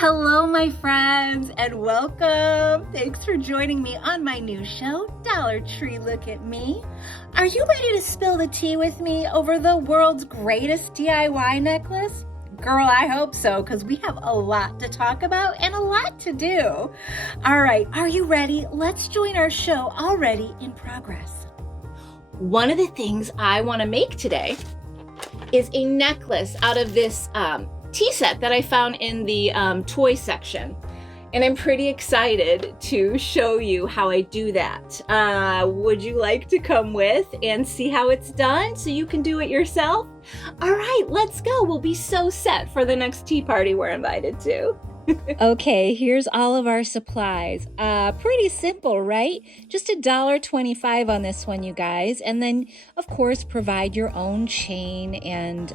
Hello, my friends, and welcome. Thanks for joining me on my new show, Dollar Tree Look at Me. Are you ready to spill the tea with me over the world's greatest DIY necklace? Girl, I hope so, because we have a lot to talk about and a lot to do. All right, are you ready? Let's join our show already in progress. One of the things I want to make today is a necklace out of this tea set that I found in the toy section. And I'm pretty excited to show you how I do that. Would you like to come with and see how it's done so you can do it yourself? All right, let's go. We'll be so set for the next tea party we're invited to. Okay, here's all of our supplies. Pretty simple, right? Just $1.25 on this one, you guys. And then, of course, provide your own chain and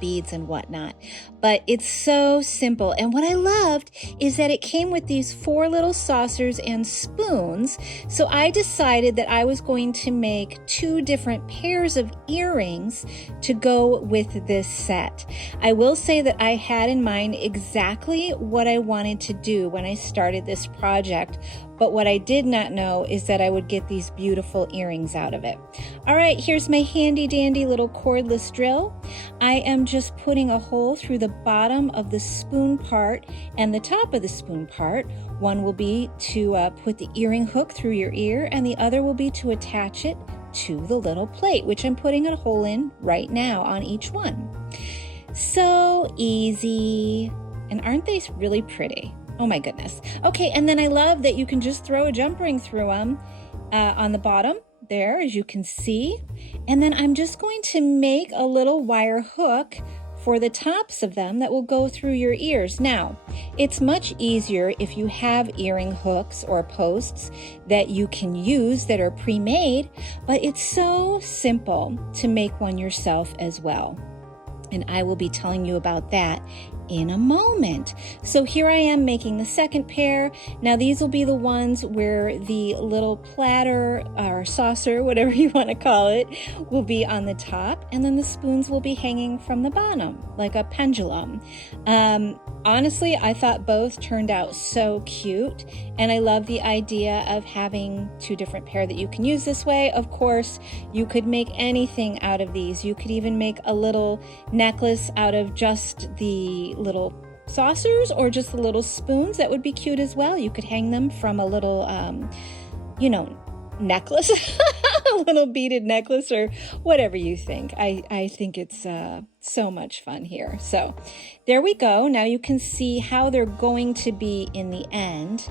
beads and whatnot. But it's so simple. And what I loved is that it came with these 4 little saucers and spoons. So I decided that I was going to make 2 different pairs of earrings to go with this set. I will say that I had in mind exactly what I wanted to do when I started this project. But what I did not know is that I would get these beautiful earrings out of it. All right, here's my handy dandy little cordless drill. I am just putting a hole through the bottom of the spoon part and the top of the spoon part. One will be to put the earring hook through your ear, and the other will be to attach it to the little plate, which I'm putting a hole in right now on each one. So easy. And aren't they really pretty? Oh my goodness. Okay, and then I love that you can just throw a jump ring through them on the bottom there, as you can see. And then I'm just going to make a little wire hook for the tops of them that will go through your ears. Now, it's much easier if you have earring hooks or posts that you can use that are pre-made, but it's so simple to make one yourself as well. And I will be telling you about that in a moment. So here I am making the second pair. Now these will be the ones where the little platter or saucer, whatever you want to call it, will be on the top, and then the spoons will be hanging from the bottom like a pendulum. Honestly, I thought both turned out so cute, and I love the idea of having 2 different pair that you can use this way. Of course, you could make anything out of these. You could even make a little necklace out of just the little saucers or just the little spoons. That would be cute as well. You could hang them from a little, necklace, a little beaded necklace or whatever you think. I think it's so much fun here. So there we go. Now you can see how they're going to be in the end.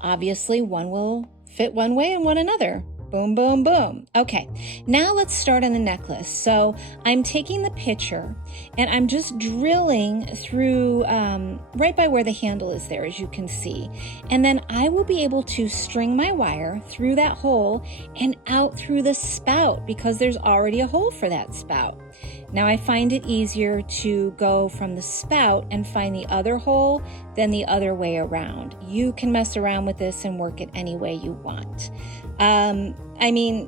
Obviously, one will fit one way and one another. Boom, boom, boom. Okay, now let's start on the necklace. So I'm taking the picture and I'm just drilling through right by where the handle is there, as you can see. And then I will be able to string my wire through that hole and out through the spout, because there's already a hole for that spout. Now I find it easier to go from the spout and find the other hole than the other way around. You can mess around with this and work it any way you want.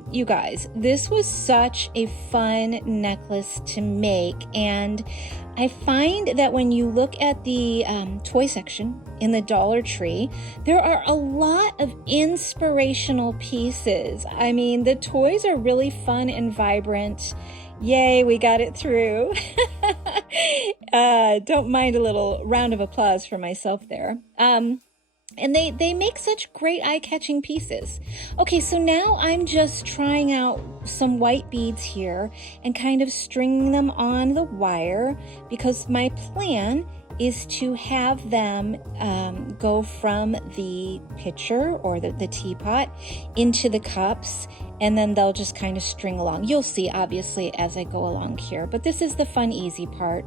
You guys, this was such a fun necklace to make, and I find that when you look at the toy section in the Dollar Tree, there are a lot of inspirational pieces. The toys are really fun and vibrant. Yay, we got it through. Don't mind a little round of applause for myself there. And they make such great eye-catching pieces. Okay, so now I'm just trying out some white beads here and kind of stringing them on the wire, because my plan is to have them go from the pitcher or the teapot into the cups, and then they'll just kind of string along. You'll see, obviously, as I go along here, but this is the fun, easy part.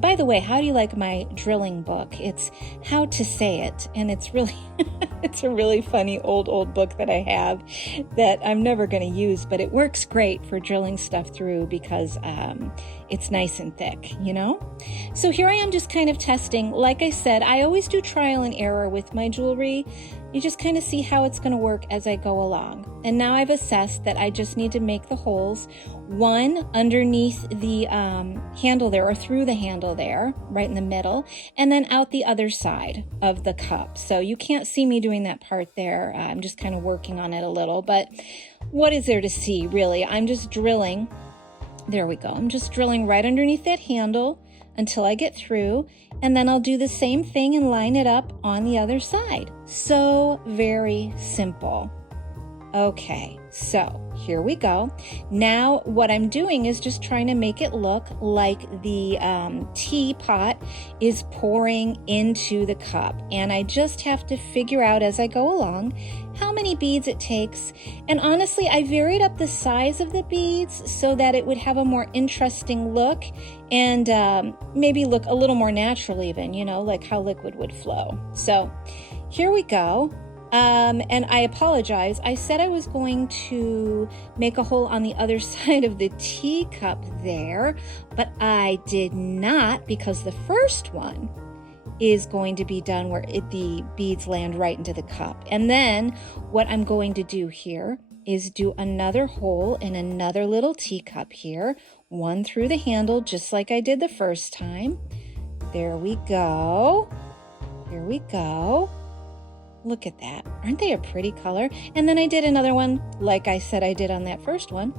By the way, how do you like my drilling book? It's How to Say It, and it's really, it's a really funny old book that I have that I'm never going to use, but it works great for drilling stuff through because it's nice and thick, So here I am just kind of testing. Like I said, I always do trial and error with my jewelry. You just kind of see how it's going to work as I go along. And now I've assessed that I just need to make the holes, one underneath the handle there, or through the handle there, right in the middle, and then out the other side of the cup. So you can't see me doing that part there. I'm just kind of working on it a little, but what is there to see, really? I'm just drilling. There we go. I'm just drilling right underneath that handle until I get through, and then I'll do the same thing and line it up on the other side. So very simple. Okay, so here we go. Now what I'm doing is just trying to make it look like the teapot is pouring into the cup, and I just have to figure out as I go along how many beads it takes. And honestly, I varied up the size of the beads so that it would have a more interesting look and maybe look a little more natural even, you know, like how liquid would flow. So here we go. And I apologize. I said I was going to make a hole on the other side of the teacup there, but I did not, because the first one is going to be done where the beads land right into the cup. And then what I'm going to do here is do another hole in another little teacup here, one through the handle, just like I did the first time. There we go. Here we go. Look at that. Aren't they a pretty color? And then I did another one, like I said I did on that first one,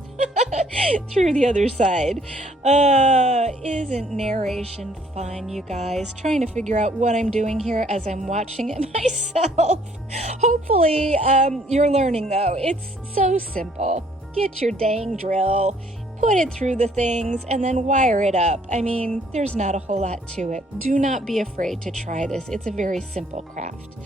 through the other side. Isn't narration fun, you guys? Trying to figure out what I'm doing here as I'm watching it myself. Hopefully, you're learning, though. It's so simple. Get your dang drill, put it through the things, and then wire it up. I mean, there's not a whole lot to it. Do not be afraid to try this. It's a very simple craft.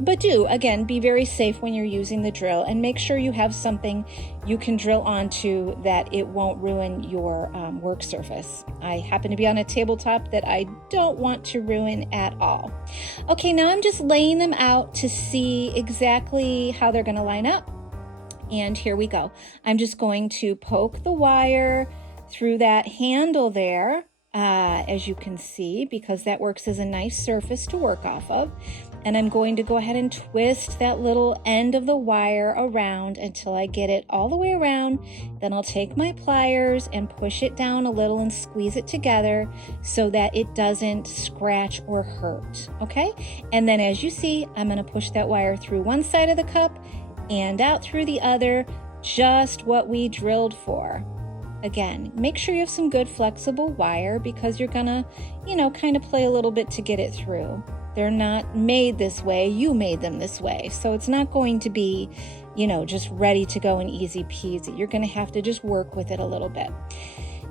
But do, again, be very safe when you're using the drill, and make sure you have something you can drill onto that it won't ruin your work surface. I happen to be on a tabletop that I don't want to ruin at all. Okay, now I'm just laying them out to see exactly how they're going to line up. And here we go. I'm just going to poke the wire through that handle there, as you can see, because that works as a nice surface to work off of. And I'm going to go ahead and twist that little end of the wire around until I get it all the way around. Then I'll take my pliers and push it down a little and squeeze it together so that it doesn't scratch or hurt, okay? And then as you see, I'm going to push that wire through one side of the cup and out through the other, just what we drilled for. Again, make sure you have some good flexible wire, because you're gonna, kind of play a little bit to get it through. They're not made this way, you made them this way. So it's not going to be, just ready to go and easy peasy. You're gonna have to just work with it a little bit.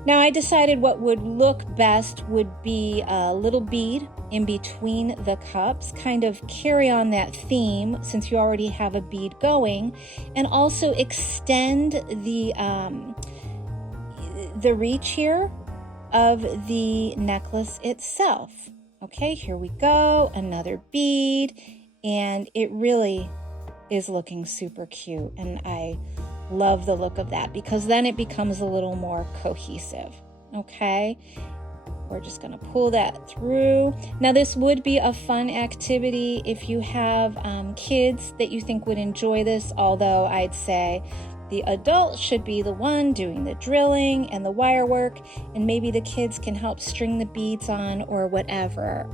Now I decided what would look best would be a little bead in between the cups, kind of carry on that theme since you already have a bead going, and also extend the reach here of the necklace itself. Okay, here we go, another bead, and it really is looking super cute, and I love the look of that, because then it becomes a little more cohesive. Okay, we're just going to pull that through. Now this would be a fun activity if you have kids that you think would enjoy this, although I'd say the adult should be the one doing the drilling and the wire work, and maybe the kids can help string the beads on or whatever.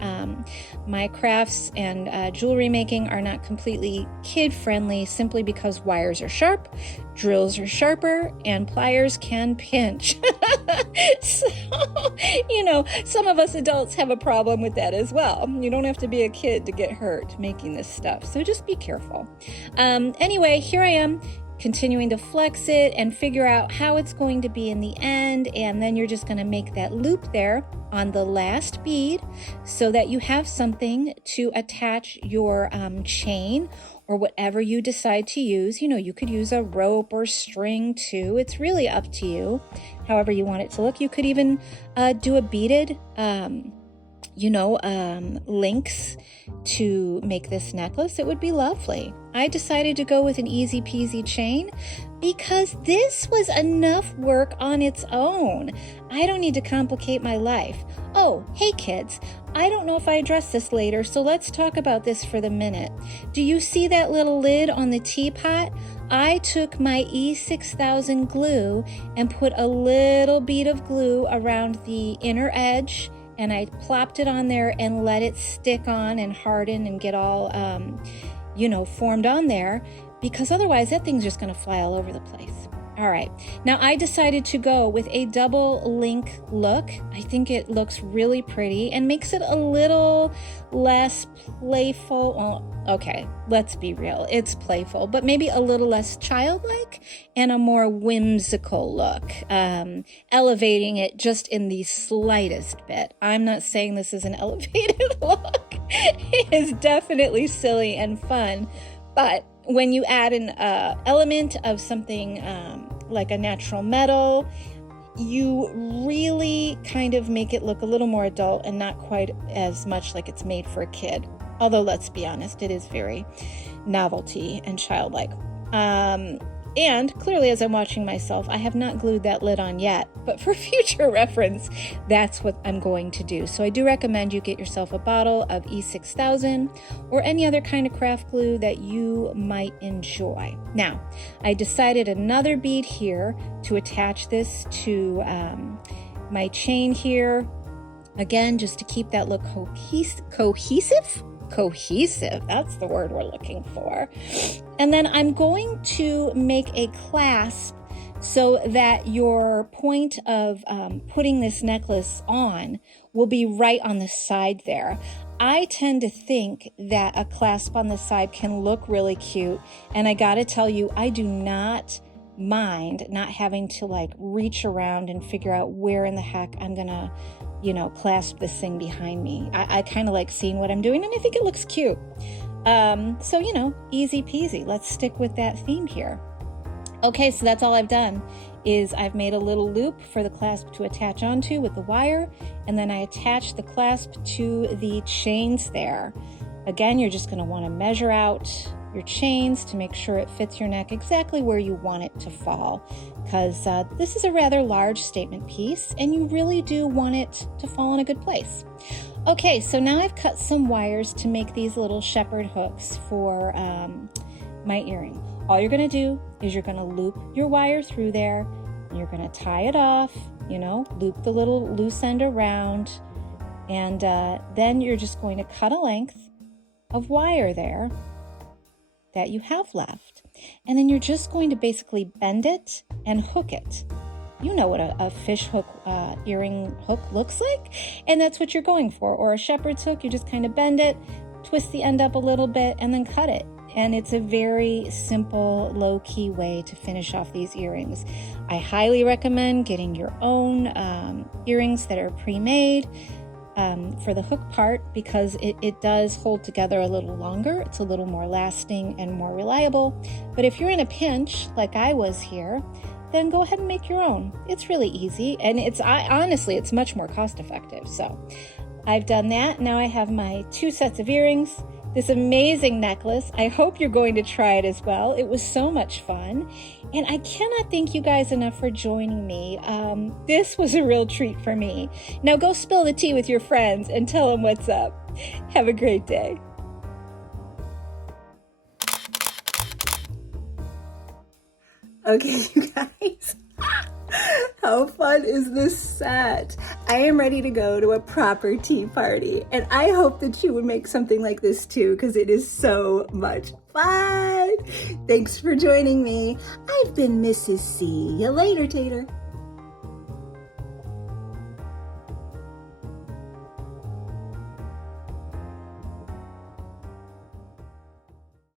My crafts and jewelry making are not completely kid-friendly simply because wires are sharp, drills are sharper, and pliers can pinch. So, some of us adults have a problem with that as well. You don't have to be a kid to get hurt making this stuff, so just be careful. Anyway, here I am, continuing to flex it and figure out how it's going to be in the end, and then you're just going to make that loop there on the last bead so that you have something to attach your chain or whatever you decide to use. You could use a rope or string too. It's really up to you, however you want it to look. You could even do a beaded links to make this necklace. It would be lovely. I decided to go with an easy peasy chain because this was enough work on its own. I don't need to complicate my life. Oh, Oh, hey kids, I don't know if I addressed this later, so let's talk about this for the minute. Do you see that little lid on the teapot? I took my E6000 glue and put a little bead of glue around the inner edge, and I plopped it on there and let it stick on and harden and get all, formed on there, because otherwise that thing's just going to fly all over the place. All right, now I decided to go with a double link look. I think it looks really pretty and makes it a little less playful. Well, okay, let's be real, it's playful, but maybe a little less childlike and a more whimsical look, elevating it just in the slightest bit. I'm not saying this is an elevated look. It is definitely silly and fun, but when you add an element of something like a natural metal, you really kind of make it look a little more adult and not quite as much like it's made for a kid. Although, let's be honest, it is very novelty and childlike. And clearly, as I'm watching myself, I have not glued that lid on yet, but for future reference, that's what I'm going to do. So I do recommend you get yourself a bottle of E6000 or any other kind of craft glue that you might enjoy. Now, I decided another bead here to attach this to my chain here. Again, just to keep that look cohesive. Cohesive, that's the word we're looking for. And then I'm going to make a clasp so that your point of putting this necklace on will be right on the side there. I tend to think that a clasp on the side can look really cute, and I gotta tell you, I do not mind not having to like reach around and figure out where in the heck I'm gonna clasp this thing behind me. I kind of like seeing what I'm doing, and I think it looks cute. So, easy peasy. Let's stick with that theme here. Okay, so that's all I've done is I've made a little loop for the clasp to attach onto with the wire, and then I attach the clasp to the chains there. Again, you're just going to want to measure out your chains to make sure it fits your neck exactly where you want it to fall, because this is a rather large statement piece and you really do want it to fall in a good place. Okay, so now I've cut some wires to make these little shepherd hooks for my earring. All you're going to do is you're going to loop your wire through there, and you're going to tie it off, loop the little loose end around, and then you're just going to cut a length of wire there that you have left. And then you're just going to basically bend it and hook it. You know what a fish hook earring hook looks like, and that's what you're going for. Or a shepherd's hook, you just kind of bend it, twist the end up a little bit, and then cut it. And it's a very simple, low-key way to finish off these earrings. I highly recommend getting your own earrings that are pre-made for the hook part, because it does hold together a little longer. It's a little more lasting and more reliable. But if you're in a pinch, like I was here, then go ahead and make your own. It's really easy, and honestly, it's much more cost effective. So I've done that. Now I have my 2 sets of earrings, this amazing necklace. I hope you're going to try it as well. It was so much fun, and I cannot thank you guys enough for joining me. This was a real treat for me. Now go spill the tea with your friends and tell them what's up. Have a great day. Okay, you guys, how fun is this set? I am ready to go to a proper tea party, and I hope that you would make something like this too, because it is so much fun. Thanks for joining me. I've been Mrs. C. You later, Tater.